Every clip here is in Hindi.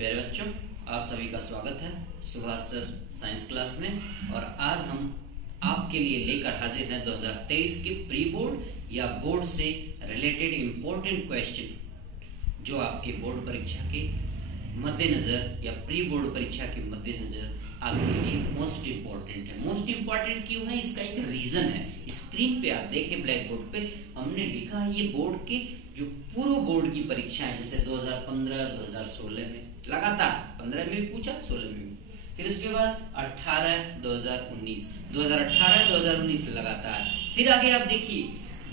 प्यारे बच्चों, आप सभी का स्वागत है सुभाष सर साइंस क्लास में। और आज हम आपके लिए लेकर हाजिर हैं 2023 के प्री बोर्ड या बोर्ड से रिलेटेड इम्पोर्टेंट क्वेश्चन जो आपके बोर्ड परीक्षा के मद्देनजर या प्री बोर्ड परीक्षा के मद्देनजर आपके लिए मोस्ट इम्पोर्टेंट है। मोस्ट इम्पोर्टेंट क्यों है, इसका एक रीजन है। स्क्रीन पे आप देखें, ब्लैक बोर्ड पे हमने लिखा है ये बोर्ड के जो पूर्व बोर्ड की परीक्षाएं, जैसे 2015, 2016 में लगातार 15 में भी पूछा, 16 में भी, फिर उसके बाद 18, 2019, 2018, 2019 लगातार, फिर आगे आप देखिए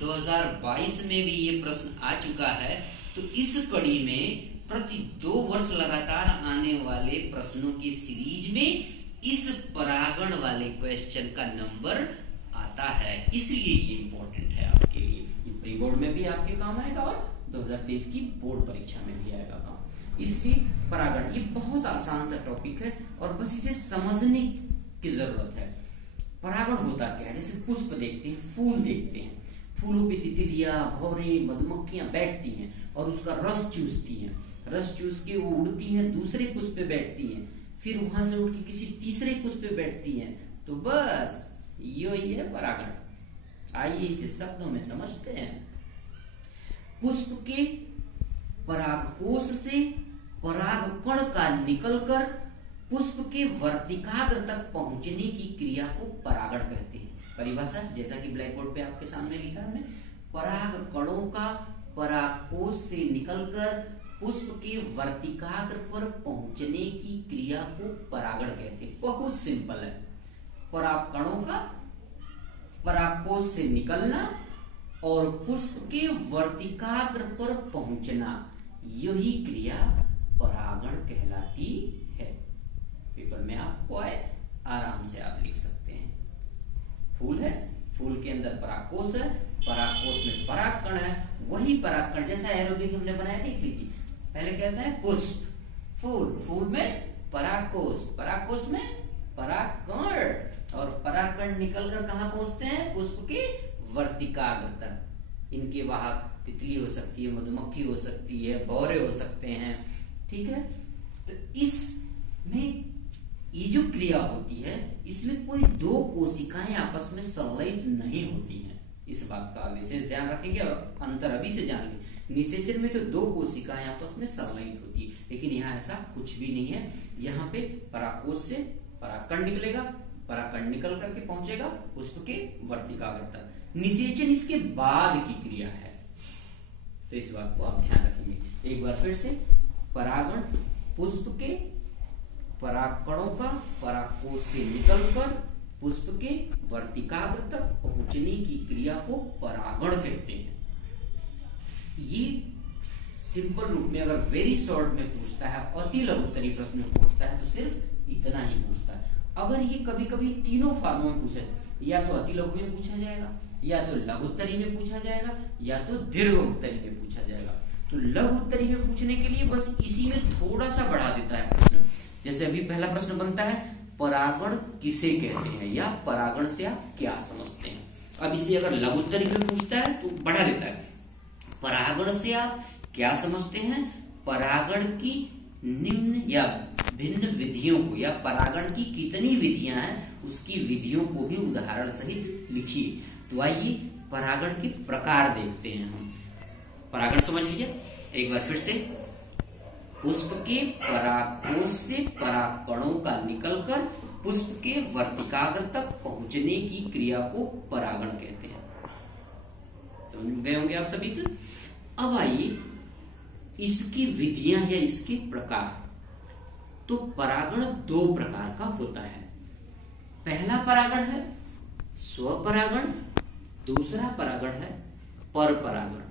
2022 में भी ये प्रश्न आ चुका है। तो इस कड़ी में प्रति 2 वर्ष लगातार आने वाले प्रश्नों की सीरीज में इस परागण वाले क्वेश्चन का नंबर आता है, इसलिए ये इंपॉर्टेंट है आपके लिए। प्री बोर्ड में भी आपके काम आएगा और 2023 की बोर्ड परीक्षा में भी आएगा काम। इसलिए परागण ये बहुत आसान सा टॉपिक है और बस इसे समझने की जरूरत है। परागण होता क्या है, जैसे पुष्प देखते हैं, फूल देखते हैं, फूलों पे तितलियां, भौरे, मधुमक्खियां बैठती हैं और उसका रस चूसती हैं। रस चूस के वो उड़ती हैं, दूसरे पुष्प पे बैठती हैं, फिर वहां से उड़ के किसी तीसरे पुष्प पे बैठती हैं। तो बस यही है परागण। आइए इसे शब्दों में समझते हैं। पुष्प के परागकोश से परागकण का निकलकर पुष्प के वर्तिकाग्र तक पहुंचने की क्रिया को परागण कहते हैं। परिभाषा जैसा कि ब्लैक बोर्ड पे आपके सामने लिखा है, परागकणों का परागकोश से निकलकर पुष्प के वर्तिकाग्र पर पहुंचने की क्रिया को परागण कहते हैं। बहुत सिंपल है। परागकणों का परागकोश से निकलना और पुष्प के वर्तिकाग्र पर पहुंचना, यही क्रिया परागण कहलाती है। पेपर में आपको आए, आराम से आप लिख सकते हैं। फूल है, फूल के अंदर परागकोश है, परागकोश में परागकण है, वही परागकण जैसा एरोबिक हमने बनाया, देख लीजिए। पहले कहता है पुष्प, फूल, फूल में परागकोश, परागकोश में परागकण, और परागकण निकलकर कहां पहुंचते हैं, पुष्प के वर्तिकाग्र तक। इनके वाहक तितली हो सकती है, मधुमक्खी हो सकती है, भौरे हो सकते हैं, ठीक है। तो इसमें ये जो क्रिया होती है, इसमें कोई 2 कोशिकाएं आपस में संलयित नहीं होती हैं। इस बात का विशेष ध्यान रखेंगे और अंतर अभी से जान लेंगे। निषेचन में तो 2 कोशिकाएं आपस में संलयित होती है, लेकिन यहाँ ऐसा कुछ भी नहीं है। यहाँ पे परागकोश से परागकण निकलेगा, परागकण निकल करके पहुंचेगा पुष्प के वर्तिकाग्र तक। निषेचन इसके बाद की क्रिया है, तो इस बात को आप ध्यान रखेंगे। एक बार फिर से, परागण पुष्प के परागकणों का परागकोश से निकलकर पुष्प के वर्तिकाग्र तक पहुंचने की क्रिया को परागण कहते हैं। ये सिंपल रूप में अगर वेरी शॉर्ट में पूछता है, अति लघुत्तरी प्रश्न में पूछता है, तो सिर्फ इतना ही पूछता है। अगर ये कभी कभी तीनों फॉर्मों में पूछे, या तो अति लघु में पूछा जाएगा, या तो लघुत्तरी में पूछा जाएगा, या तो दीर्घ उत्तरी में पूछा जाएगा। तो लघु उत्तरी में पूछने के लिए बस इसी में थोड़ा सा बढ़ा देता है प्रश्न। जैसे अभी पहला प्रश्न बनता है, परागण किसे कहते हैं, या परागण से आप क्या समझते हैं। अब इसे अगर लघु उत्तरी में पूछता है तो बढ़ा देता है, परागण से आप क्या समझते हैं, परागण की निम्न या भिन्न विधियों को, या परागण की कितनी विधियां हैं उसकी विधियों को भी उदाहरण सहित लिखिए। तो आइए परागण के प्रकार देखते हैं हम। परागण समझ लीजिए एक बार फिर से। पुष्प के परागकोश से परागकणों का निकलकर पुष्प के वर्तिकाग्र तक पहुंचने की क्रिया को परागण कहते हैं। समझ गए होंगे आप सभी से। अब आइए इसकी विधियां या इसके प्रकार। तो परागण 2 प्रकार का होता है। पहला परागण है स्वपरागण, दूसरा परागण है पर परागण,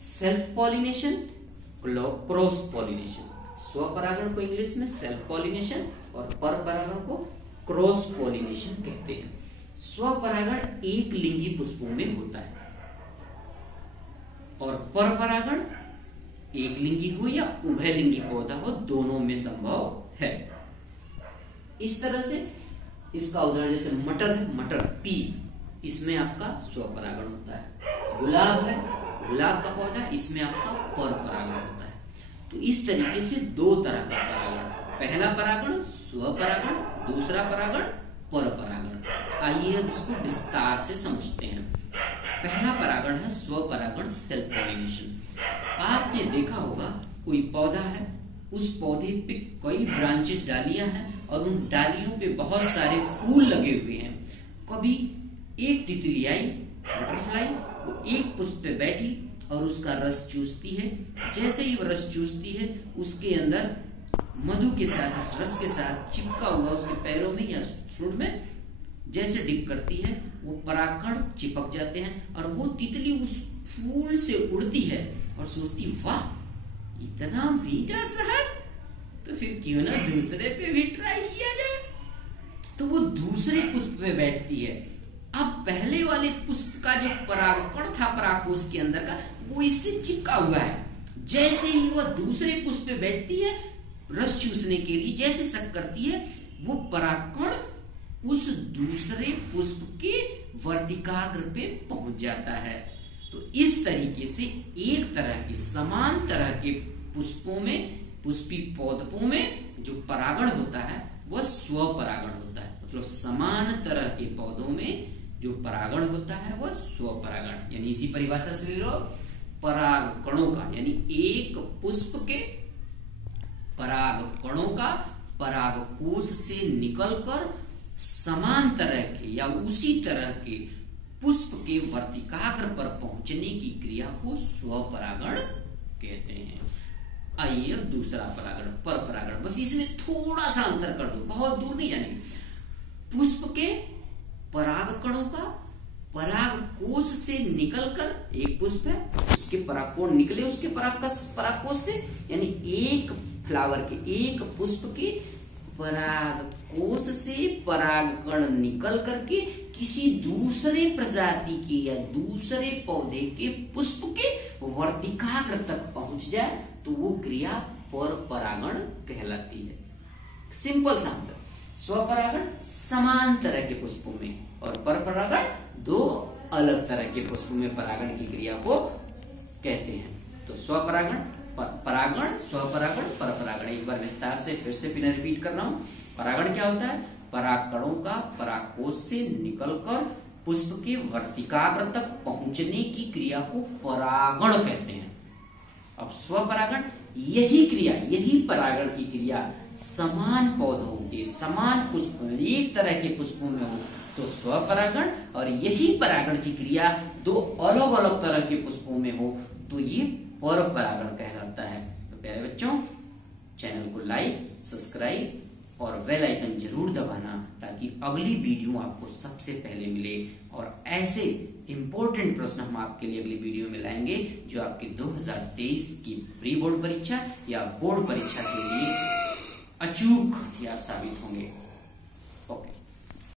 सेल्फ पॉलिनेशन, क्रॉस पॉलिनेशन। स्वपरागण को इंग्लिश में सेल्फ पॉलिनेशन और पर परागण को क्रॉस पॉलिनेशन कहते हैं। स्वपरागण एक लिंगी पुष्पों में होता है और पर परागण एक लिंगी हो या उभय लिंगी पौधा हो, दोनों में संभव है। इस तरह से इसका उदाहरण जैसे मटर है, मटर पी, इसमें आपका स्वपरागण होता है। गुलाब है, गुलाब का पौधा, इसमें आपका पर परागण होता है। तो इस तरीके से दो तरह का परागण, पहला परागण स्वपरागण, दूसरा परागण परपरागण। आइए अब इसको विस्तार से समझते हैं। पहला परागण है स्वपरागण, सेल्फ पॉलिनेशन। आपने देखा होगा कोई पौधा है, उस पौधे पे कई ब्रांचेस, डालियां हैं और उन डालियों पे बहुत सारे फूल लगे हुए हैं। कभी एक तितली आई, बटरफ्लाई, वो एक पुष्प पे बैठी और उसका रस चूसती है। जैसे ही वो रस चूसती है, उसके अंदर मधु के साथ, उस रस के साथ चिपका हुआ उसके पैरों में या सूंड में जैसे डिप करती है, वो परागकण चिपक जाते हैं और वो तितली उस फूल से उड़ती है और सोचती, वाह इतना मीठा शहद, तो फिर क्यों ना दूसरे पे भी ट्राई किया जाए। तो वो दूसरे पुष्प पे बैठती है। अब पहले वाले पुष्प का जो परागकण था परागकोश के अंदर का, वो इससे चिपका हुआ है। जैसे ही वह दूसरे पुष्प पे बैठती है रस चूसने के लिए, जैसे शक करती है, वो परागकण उस दूसरे पुष्प के वर्तिकाग्र पे पहुंच जाता है। तो इस तरीके से एक तरह के समान तरह के पुष्पों में, पुष्पी पौधों में जो परागण होता है वह स्वपरागण होता है। मतलब समान तरह के पौधों में जो परागण होता है वह स्वपरागण, यानी इसी परिभाषा से ले लो, परागकणों का, यानी एक पुष्प के परागकणों का परागकोश से निकलकर समान तरह के या उसी तरह के पुष्प के वर्तिकाग्र पर पहुंचने की क्रिया को स्वपरागण कहते हैं। आइए अब दूसरा परागण परपरागण। बस इसमें थोड़ा सा अंतर कर दो, बहुत दूर नहीं जाने। पुष्प के परागकणों का परागकोश से निकलकर, एक पुष्प है उसके परागकोण निकले उसके परागकोश से, यानी एक फ्लावर के, एक पुष्प के परागकोश से परागकण निकल करके किसी दूसरे प्रजाति के या दूसरे पौधे के पुष्प के वर्तिकाग्र तक पहुंच जाए तो वो क्रिया परपरागण कहलाती है। सिंपल सा अंतर, स्वपरागण समान तरह के पुष्पों में और परपरागण दो अलग तरह के पुष्पों में परागण की क्रिया को कहते हैं। तो स्वपरागण, परागण, स्वपरागण, परपरागण। एक बार विस्तार से फिर से बिना रिपीट कर रहा हूं। परागण क्या होता है? परागकणों का परागकोश से निकलकर पुष्प के वर्तिकाग्र तक पहुंचने की क्रिया को परागण कहते हैं। अब स्वपरागण, यही क्रिया, यही परागण की क्रिया समान पौधों के, समान पुष्पों में, एक तरह के पुष्पों में हो तो स्वपरागण, और यही परागण की क्रिया दो अलग अलग तरह के पुष्पों में हो तो ये परपरागण कहलाता है। तो प्यारे बच्चों, चैनल को लाइक, सब्सक्राइब और बेल आइकन जरूर दबाना ताकि अगली वीडियो आपको सबसे पहले मिले। और ऐसे इंपॉर्टेंट प्रश्न हम आपके लिए अगली वीडियो में लाएंगे जो आपकी 2023 की प्री बोर्ड परीक्षा या बोर्ड परीक्षा के लिए अचूक हथियार साबित होंगे।